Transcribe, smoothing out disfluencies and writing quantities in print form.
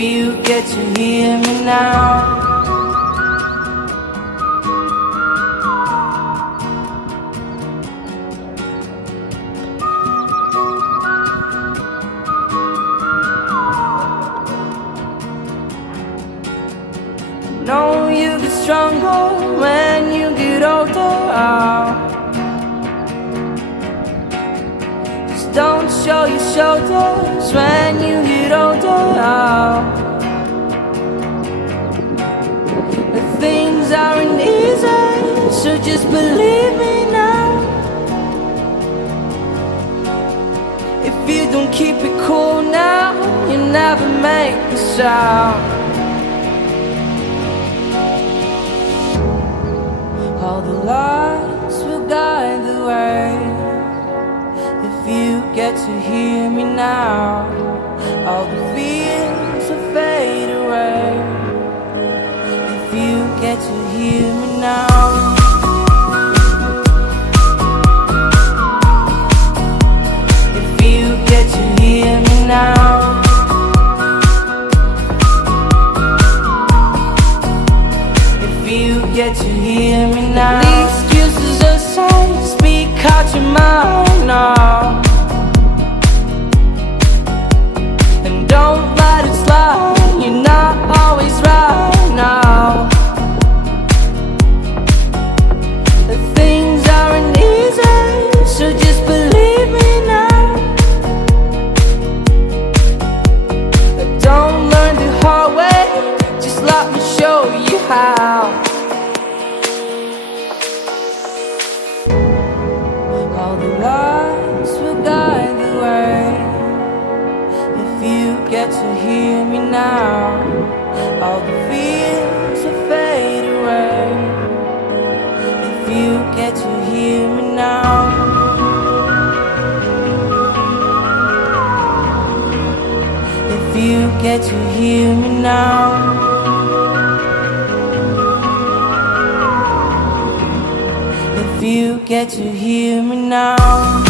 If you get to hear me now. Know you get stronger when you get older. Just don't show your shoulders when you get older. Things aren't easy, so just believe me now. If you don't keep it cool now, you never make a sound. All the lights will guide the way. If you get to hear me now, all the fears will fade away. If you get to hear me now. If you get to hear me now. You get to hear me now. The excuses aside, speak out your mind now. And don't let it slide, you're not always right now. The things aren't easy, so just believe me now. Don't learn the hard way, just let me show you how. All the lights will guide the way. If you get to hear me now, all the fears will fade away. If you get to hear me now. If you get to hear me now. If you get to hear me now.